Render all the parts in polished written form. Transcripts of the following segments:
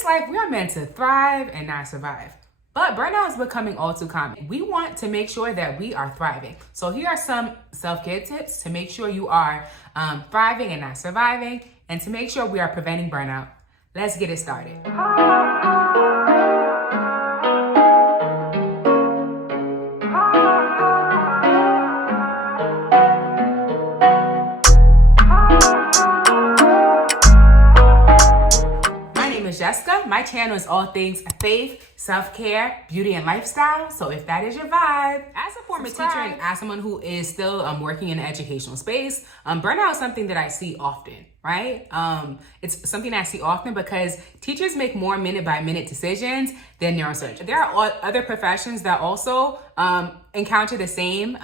this life, we are meant to thrive and not survive. But burnout is becoming all too common. We want to make sure that we are thriving. So here are some self-care tips to make sure you are thriving and not surviving, and to make sure we are preventing burnout. Let's get it started. Jessica. My channel is all things faith, self-care, beauty, and lifestyle. So if that is your vibe, as a former teacher and as someone who is still working in the educational space, burnout is something that I see often, right? It's something I see often because teachers make more minute-by-minute decisions than neurosurgeons. There are other professions that also encounter the same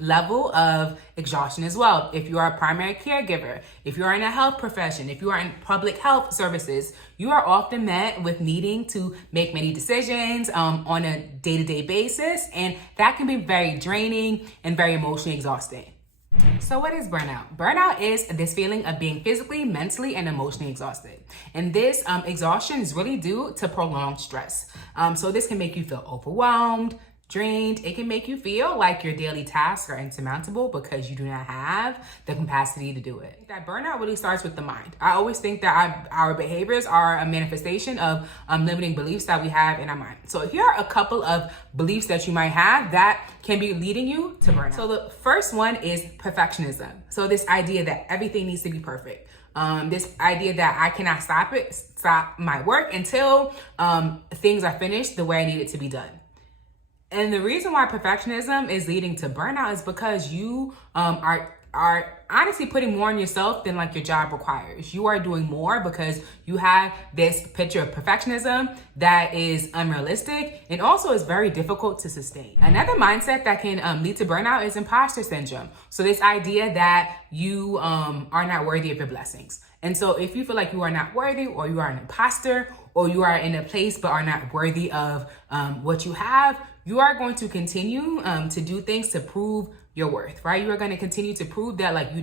level of exhaustion as well. If you are a primary caregiver, if you are in a health profession, if you are in public health services, you are often met with needing to make many decisions on a day-to-day basis, and that can be very draining and very emotionally exhausting. So what is burnout? Burnout is this feeling of being physically, mentally, and emotionally exhausted. And this exhaustion is really due to prolonged stress. So this can make you feel overwhelmed, drained. It can make you feel like your daily tasks are insurmountable because you do not have the capacity to do it. That burnout really starts with the mind. I always think that our behaviors are a manifestation of limiting beliefs that we have in our mind. So here are a couple of beliefs that you might have that can be leading you to burnout. So the first one is perfectionism. So this idea that everything needs to be perfect. This idea that I cannot stop my work until things are finished the way I need it to be done. And the reason why perfectionism is leading to burnout is because you are honestly putting more on yourself than like your job requires. You are doing more because you have this picture of perfectionism that is unrealistic and also is very difficult to sustain. Another mindset that can lead to burnout is imposter syndrome. So this idea that you are not worthy of your blessings. And so if you feel like you are not worthy, or you are an imposter, or you are in a place but are not worthy of what you have, you are going to continue to do things to prove your worth, right? You are going to continue to prove that like you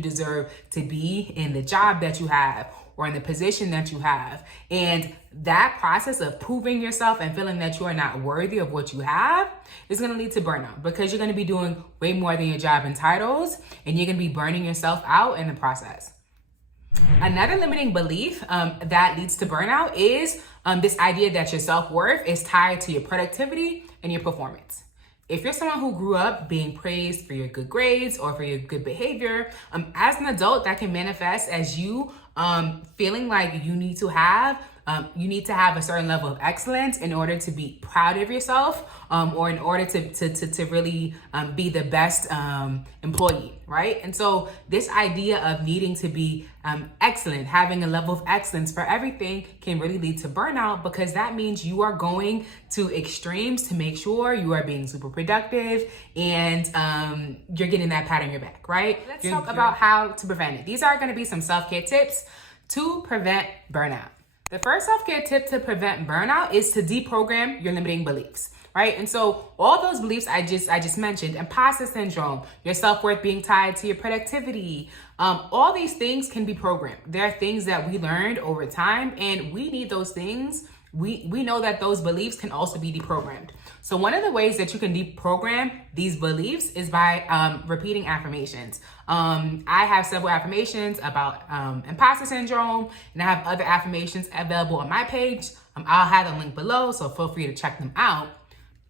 deserve to be in the job that you have or in the position that you have. And that process of proving yourself and feeling that you are not worthy of what you have is going to lead to burnout, because you're going to be doing way more than your job entitles, and you're going to be burning yourself out in the process. Another limiting belief that leads to burnout is this idea that your self-worth is tied to your productivity and your performance. If you're someone who grew up being praised for your good grades or for your good behavior, as an adult, that can manifest as you feeling like you need to have a certain level of excellence in order to be proud of yourself, or in order to really be the best employee, right? And so this idea of needing to be excellent, having a level of excellence for everything, can really lead to burnout, because that means you are going to extremes to make sure you are being super productive and you're getting that pat on your back, right? Let's talk about how to prevent it. These are going to be some self-care tips to prevent burnout. The first self-care tip to prevent burnout is to deprogram your limiting beliefs, right? And so all those beliefs I just mentioned, imposter syndrome, your self-worth being tied to your productivity, all these things can be programmed. There are things that we learned over time, and we need those things. We know that those beliefs can also be deprogrammed. So one of the ways that you can deprogram these beliefs is by repeating affirmations. I have several affirmations about imposter syndrome, and I have other affirmations available on my page. I'll have the link below, so feel free to check them out.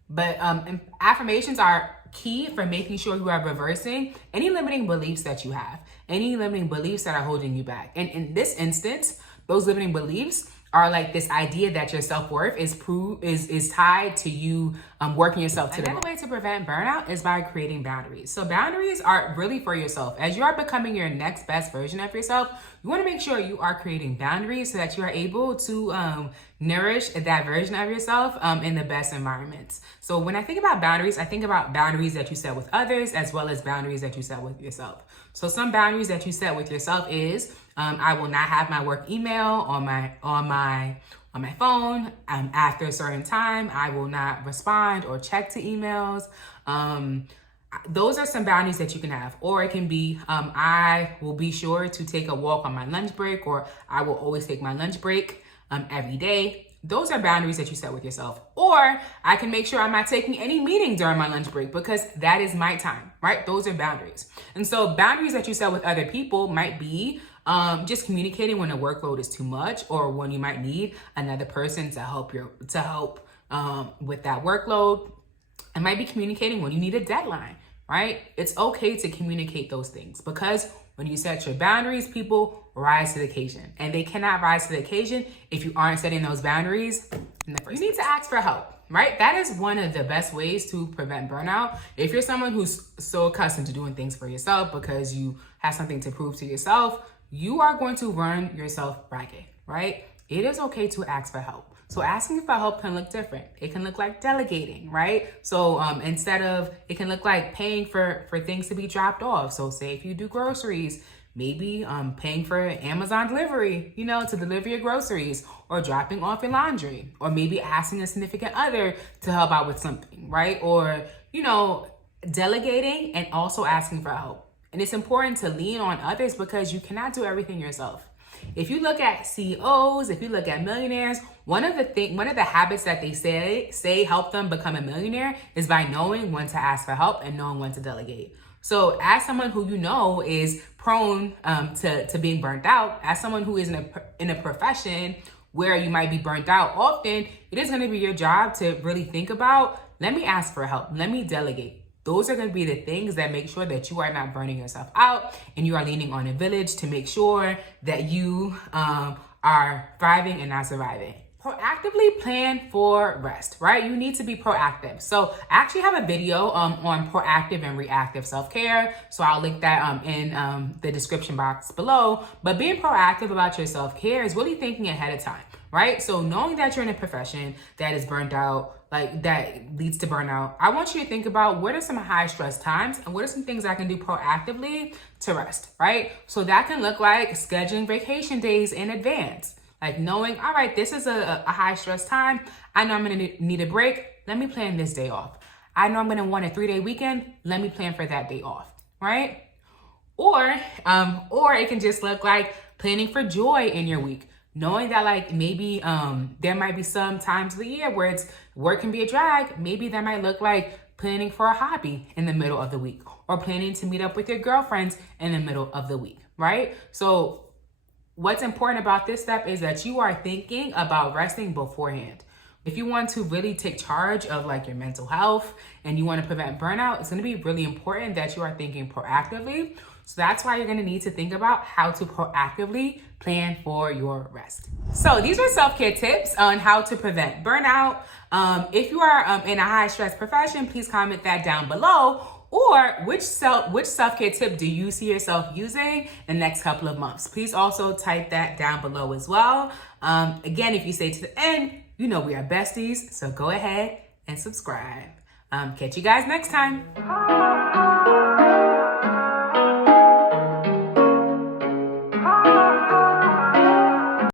But affirmations are key for making sure you are reversing any limiting beliefs that you have, any limiting beliefs that are holding you back. And in this instance, those limiting beliefs are like this idea that your self-worth is tied to you working yourself to the moon. Another way to prevent burnout is by creating boundaries. So boundaries are really for yourself. As you are becoming your next best version of yourself, you want to make sure you are creating boundaries so that you are able to nourish that version of yourself in the best environments. So when I think about boundaries, I think about boundaries that you set with others as well as boundaries that you set with yourself. So some boundaries that you set with yourself is I will not have my work email on my phone after a certain time. I will not respond or check to emails. Those are some boundaries that you can have. Or it can be I will be sure to take a walk on my lunch break, or I will always take my lunch break. every day. Those are boundaries that you set with yourself. Or I can make sure I'm not taking any meeting during my lunch break because that is my time, right? Those are boundaries. And so boundaries that you set with other people might be just communicating when the workload is too much, or when you might need another person to help with that workload. It might be communicating when you need a deadline, right? It's okay to communicate those things, because when you set your boundaries, people rise to the occasion, and they cannot rise to the occasion if you aren't setting those boundaries in the first place. You need to ask for help, right? That is one of the best ways to prevent burnout. If you're someone who's so accustomed to doing things for yourself because you have something to prove to yourself, you are going to run yourself ragged, right? It is okay to ask for help. So asking for help can look different. It can look like delegating, right? So it can look like paying for things to be dropped off. So say if you do groceries, maybe paying for Amazon delivery, to deliver your groceries, or dropping off your laundry, or maybe asking a significant other to help out with something, right? Or, delegating and also asking for help. And it's important to lean on others because you cannot do everything yourself. If you look at CEOs, if you look at millionaires, one of the habits that they say help them become a millionaire is by knowing when to ask for help and knowing when to delegate. So as someone who is prone to being burnt out, as someone who is in a profession where you might be burnt out often, it is going to be your job to really think about, let me ask for help, let me delegate. Those are going to be the things that make sure that you are not burning yourself out and you are leaning on a village to make sure that you are thriving and not surviving. Proactively plan for rest, right? You need to be proactive. So I actually have a video on proactive and reactive self-care. So I'll link that in the description box below. But being proactive about your self-care is really thinking ahead of time, right? So knowing that you're in a profession that is burnt out, like that leads to burnout, I want you to think about what are some high stress times and what are some things I can do proactively to rest, right? So that can look like scheduling vacation days in advance. Like knowing, all right, this is a high stress time. I know I'm going to need a break. Let me plan this day off. I know I'm going to want a 3-day weekend. Let me plan for that day off, right? Or it can just look like planning for joy in your week. Knowing that like maybe there might be some times of the year where work can be a drag. Maybe that might look like planning for a hobby in the middle of the week, or planning to meet up with your girlfriends in the middle of the week, right? So what's important about this step is that you are thinking about resting beforehand. If you want to really take charge of like your mental health and you want to prevent burnout, it's going to be really important that you are thinking proactively. So that's why you're going to need to think about how to proactively plan for your rest. So these are self-care tips on how to prevent burnout. If you are in a high stress profession, please comment that down below. Or which self-care tip do you see yourself using in the next couple of months? Please also type that down below as well. Again, if you stay to the end, we are besties. So go ahead and subscribe. Catch you guys next time.